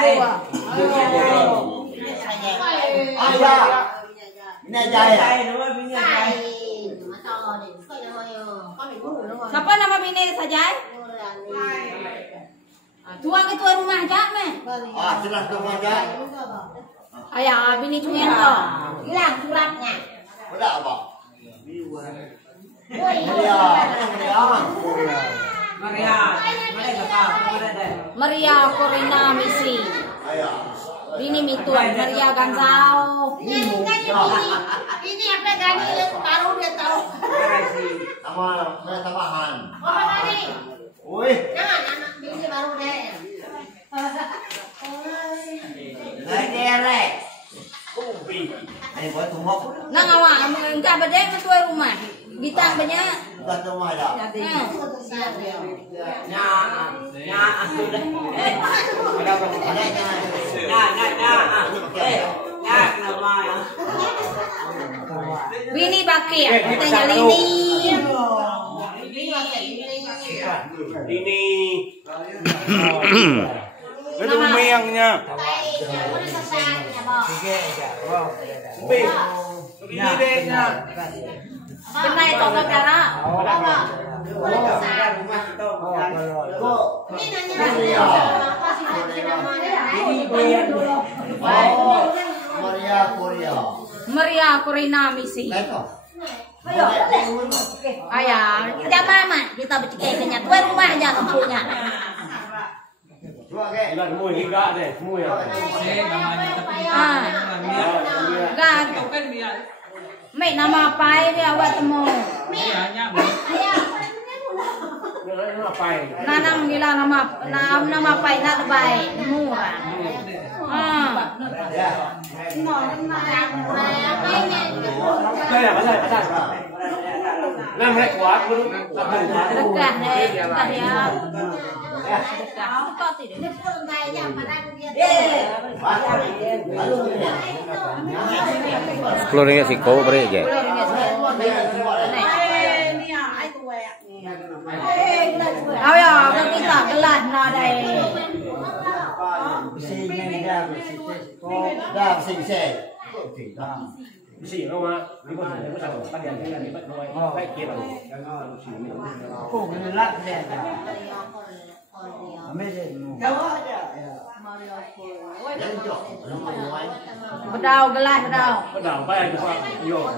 dua. Siapa nama bini Sajai? Tuang itu rumah aja meh. Jelas rumah aja. Ayah bini cuman to. Hilang suratnya. Udah apa? Maria Corina Misi. Bini Mituan Maria Gansau. Ini apa gani baru dia tahu. Sama tambahan. Oh gani. Woi. Jangan anak bini baru deh. Ngerek. Kopi. Ini buat tumok. Nang awak engkau bedeng ketua rumah. Bitang banyak. Buat rumah dah. Bini bakir, katanya Lini. Ini. Itu meangnya. Ini dehnya. Benar itu saudara. Maria Korea. Maria Corina Misi. Ayah, kita mama kita bercekeknya. Tuan rumah aja kampungnya. Ilan semua hingga deh, semua ya. Gak. Mek nama apa dia awak temu? Nanang gila nama apa nak baik murah. Nah, mereka kuat belum? Dekat deh, dekat ya. Apa tidak? Keluarnya si kau beri aja. Oh ya, kita gelas nadai. Dah sing. Besi nó mà đi qua này có sao bắt điện cái này bắt nuôi cái kia rồi cô cái lát đèn mấy gì Bedau gelas bedau. bắt đầu bay anh qua vô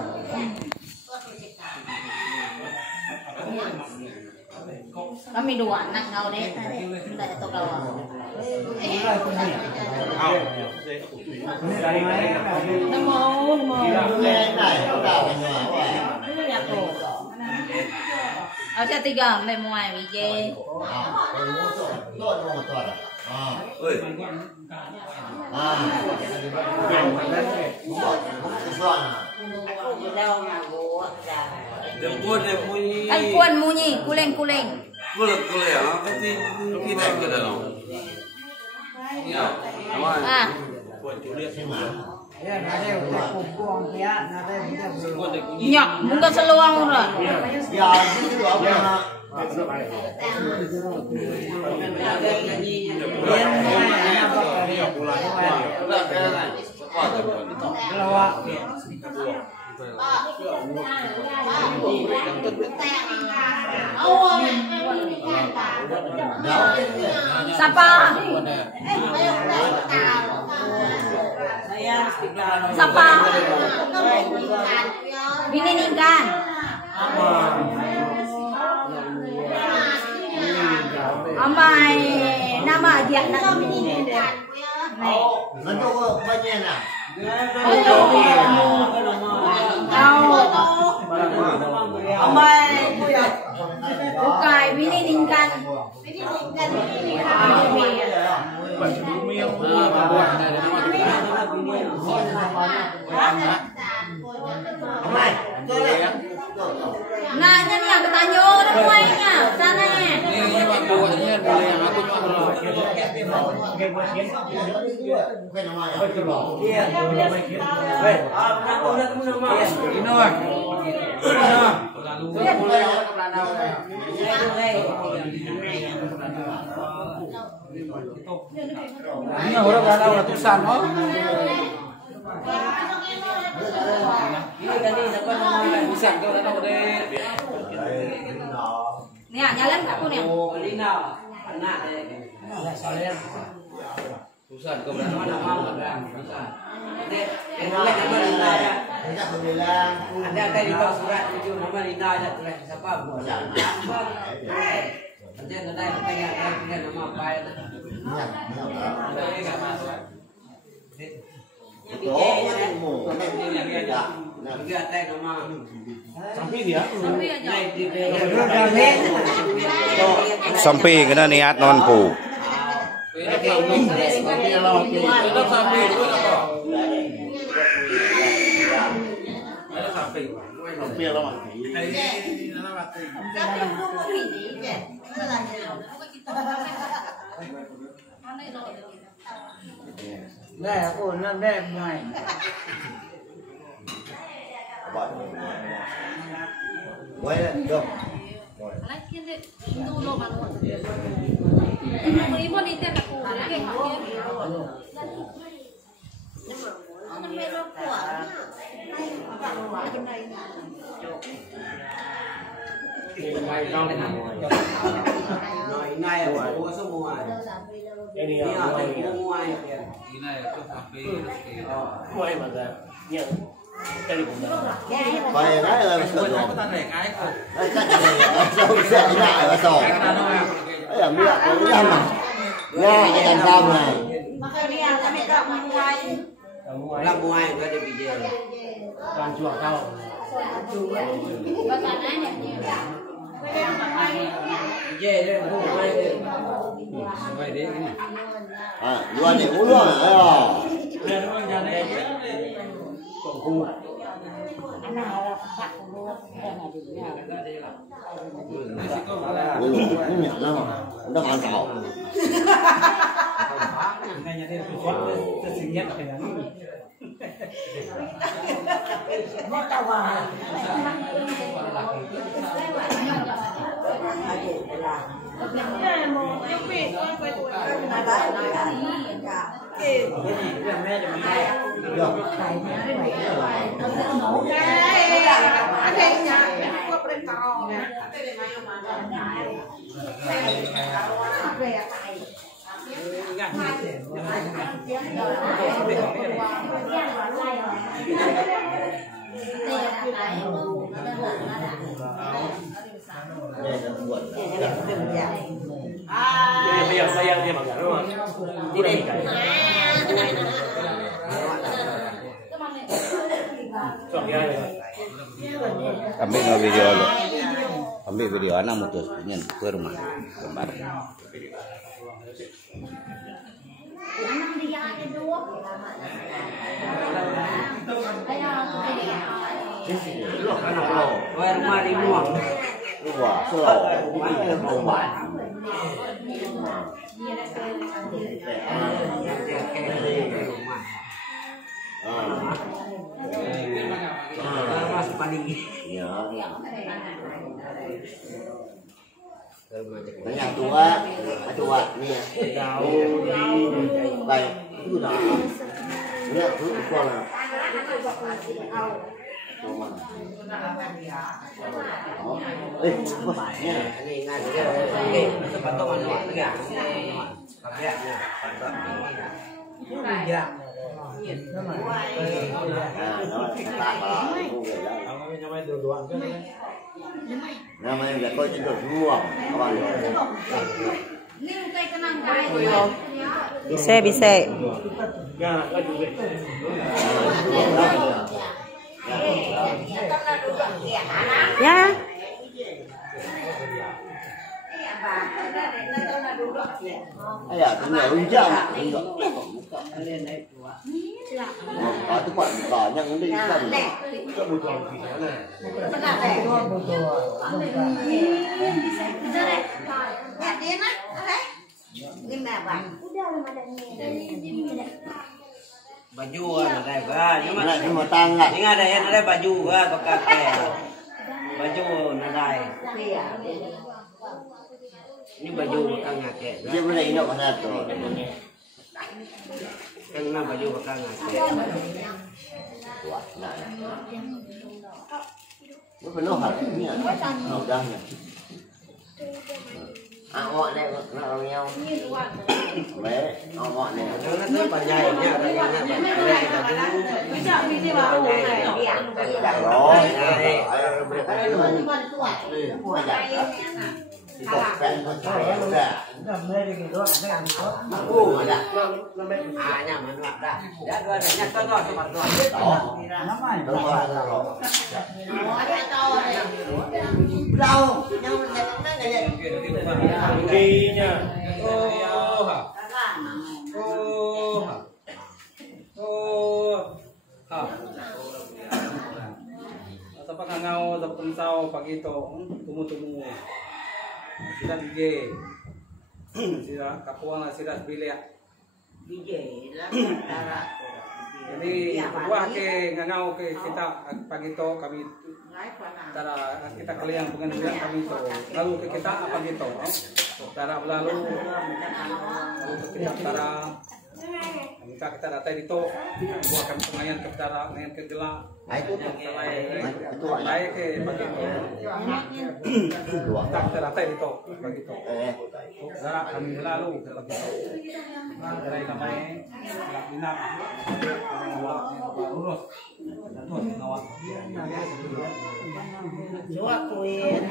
Kami dua anak kau deh. Tidak ada kau. Nemo. Aja tiga le muai bije. Kan puan munyi, kuleng-kuleng. Kuleng ya, pasti kita ke dalam. Ya, Ah. ya nade udah kumpul ya nade bisa Nyak, muka seluang ora. Ya, itu apa? Siapa? Siapa? Bini Ningkan. Amai nama dia nak bini Ningkan. Nanti banyak nak. Bukai bini Ningkan. Nah, ini yang ketanya semuanya sana. Ini orang ada ratusan, oh. Ini kan ni dapat nama bisa kau dah tahu deh. Nih, nyalain aku nih. Lina, anak deh. Susah kau berapa nama kan? Susah. Dek, yang tulis nama Lina ya. Tidak aku bilang. Ada di bawah surat itu nama Lina ada tulis siapa? Nanti ada tanya nama apa ya? Sampai kena niat non pu. Đây aku nan đẹp này. Quay lại được. Rồi nay ở mua số mua Ini Ini ya. ada mua ya. Ini itu sampai Mulai mana? Ya. Telepon. Quay cái là sờ rồi. tanda cái kok. Đấy, chắc là đâu sẽ lại là sờ. Đấy là miệng của cái mà. Nha, cái đàn cam này. Lah mua yang ada biji. Ban chua kau. Biji dia mua mai. Sampai dia ini. À, luôn thì uống luôn à. Ui, cái miệng nó mà nó còn xạo. Sayang dia makan rumah. Ini kan. Ambil video lo. Ambil video anak mutus nyen ke rumah. Kembar. Rumah di muang. Wah, selalu. Ini rumah. Masuk paling. Iya. Yang tua nih ya. Baik, itu dah. Ini aku sekolah. Ini nggak tempat toman enggak. Namanya nggak kau juga ruang. Bisa. Ya. Ayah, tinggal ujang. Có tức quả cỏ nhưng đi cần cho bùi còn thì nó này Baju ada ga, nhưng mà tăng lại ini ada baju ga pakai baju nadai. Ini baju bakal ngake. Dia mana ini mana tu? Kan mana baju bakal ngake. Wah, nah. Nó penuh hatinya. Udahnya. Awak ni nak orang baik, awak ni. Karena tu panjangnya katanya Bisa ini baru ya. Oh, berita itu. Bukan saya sudah. Aku ada. nyaman lah dah. Dah dua dah contoh tempat dua. Đâu, nhau là cái Buktinya. Sa pagkangaw sa pagkansaw pag ito, tumu-tumu. Sila DJ. Sila kapuan na sila bilya. DJ lah cara. Jadi buah ke ngangau ke kita pag ito kami tara kita kalian pengen kami itu lalu ke kita apa gitu tara lalu ke kita tara kita datang itu buah kami pengayan ke tara pengayan ke gelak itu lain ke begitu kita datang itu begitu tara kami lalu ke begitu dari namanya dinam urus Jua kuin.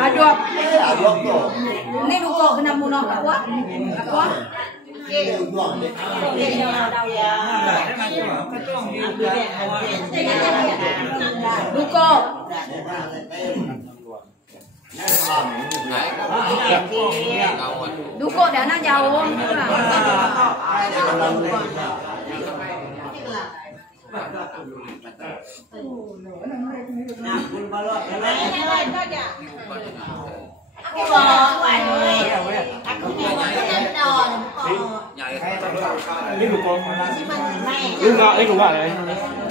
Aduh, aduh tu. ini duko kena munah apa? Apa? Duko. Duko dah nak jauh. Ini duko. Ini enggak ya.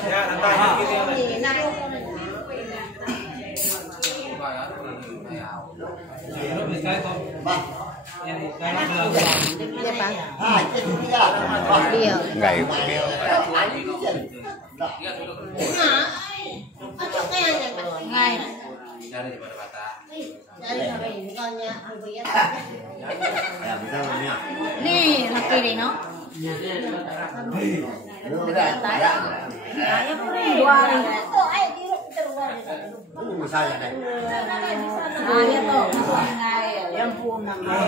ya nanti Enggak ikut beliau. Ngay. Nih, laki deh no. Ayah pun dua hari. Saya dah. Ayah tu masuk ngay. Yang pun nama.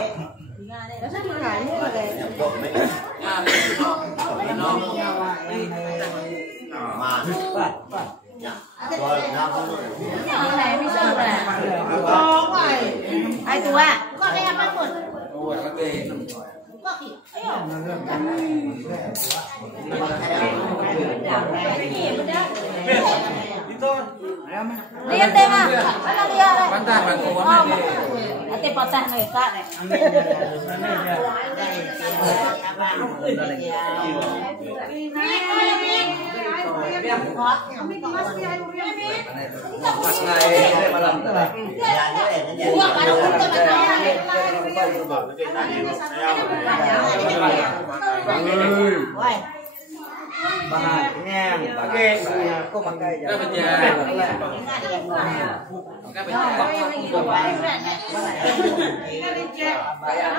Yang này bisa dah. Ai tua? Kau ada apa pun? Kau ki? Ayo. Lihat deh mah, mana lihat deh. Patah Ate patah nih kak nih. Bahan kenyang, pakai aku pakai aja. Ayo,